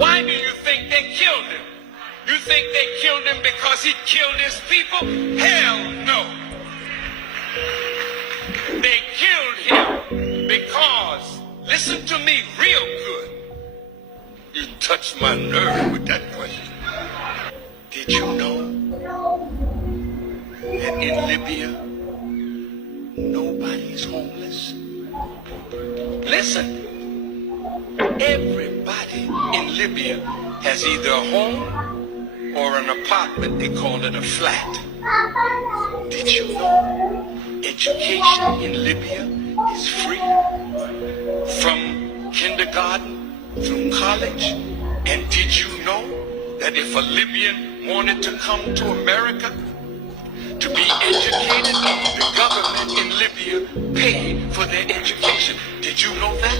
Why do you think they killed him? You think they killed him because he killed his people? Hell no. They killed him because, listen to me real good. You touched my nerve with that question. Did you know that in Libya, nobody's homeless? Listen, everybody in Libya has either a home or an apartment. They call it a flat. Did you know education in Libya is free? From kindergarten through college? And did you know that if a Libyan wanted to come to America to be educated, the government in Libya paid for their education? Did you know that?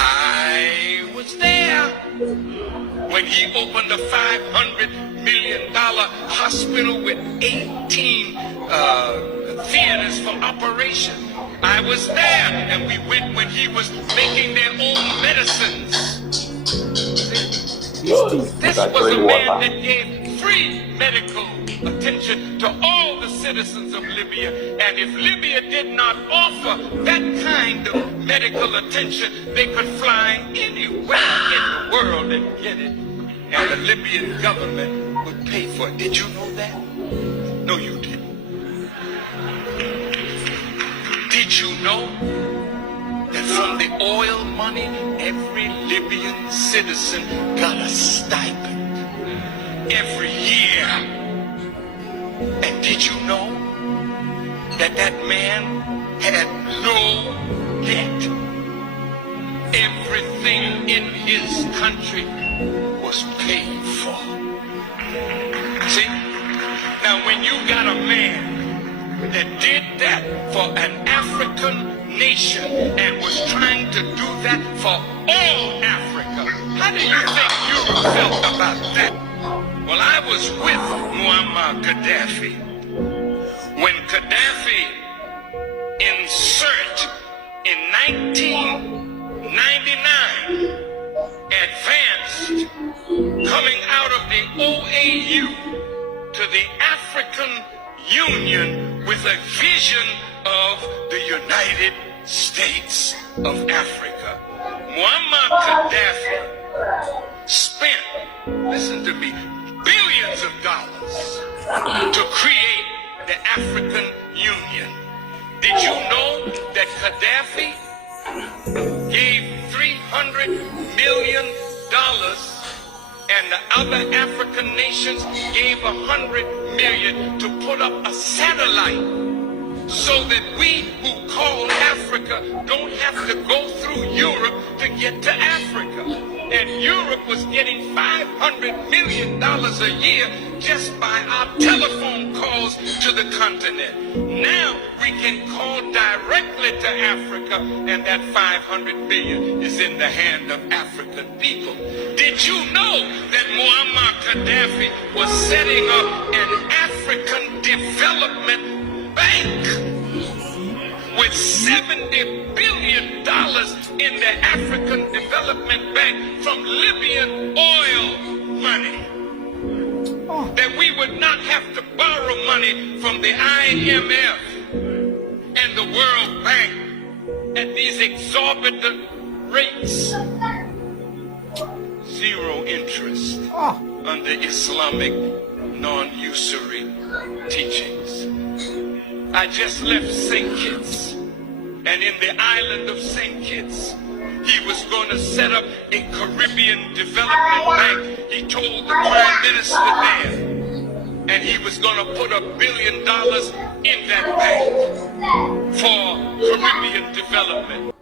I was there when he opened a $500 million hospital with 18 theaters for operation. I was there, and we went when he was making their own medicines. This was a man that gave free medical attention to all the citizens of Libya, and if Libya did not offer that kind of medical attention, they could fly anywhere in the world and get it, and the Libyan government would pay for it. Did you know that? No, you didn't. Did you know that from the oil money, every Libyan citizen got a stipend every year? And did you know that that man had no debt? Everything in his country was paid for. See? Now when you got a man that did that for an African nation and was trying to do that for all Africa, how do you think Europe felt about that? Well, I was with Muammar Gaddafi when Gaddafi insert in 1999 advanced coming out of the OAU to the African Union with a vision of the United States of Africa. Muammar Gaddafi spent, listen to me, billions of dollars to create the African Union. Did you know that Gaddafi gave $300 million and the other African nations gave $100 million to put up a satellite so that we who call Africa don't have to go through Europe to get to Africa? And Europe was getting $500 million a year just by our telephone calls to the continent. Now we can call directly to Africa, and that $500 million is in the hand of African people. Did you know that Muammar Gaddafi was setting up an African development bank with $70 billion in the African Development Bank from Libyan oil money? That we would not have to borrow money from the IMF and the World Bank at these exorbitant rates. Zero interest under Islamic non-usury teachings. I just left St. Kitts, and in the island of St. Kitts, he was going to set up a Caribbean development bank. He told the prime minister there, and he was going to put $1 billion in that bank for Caribbean development.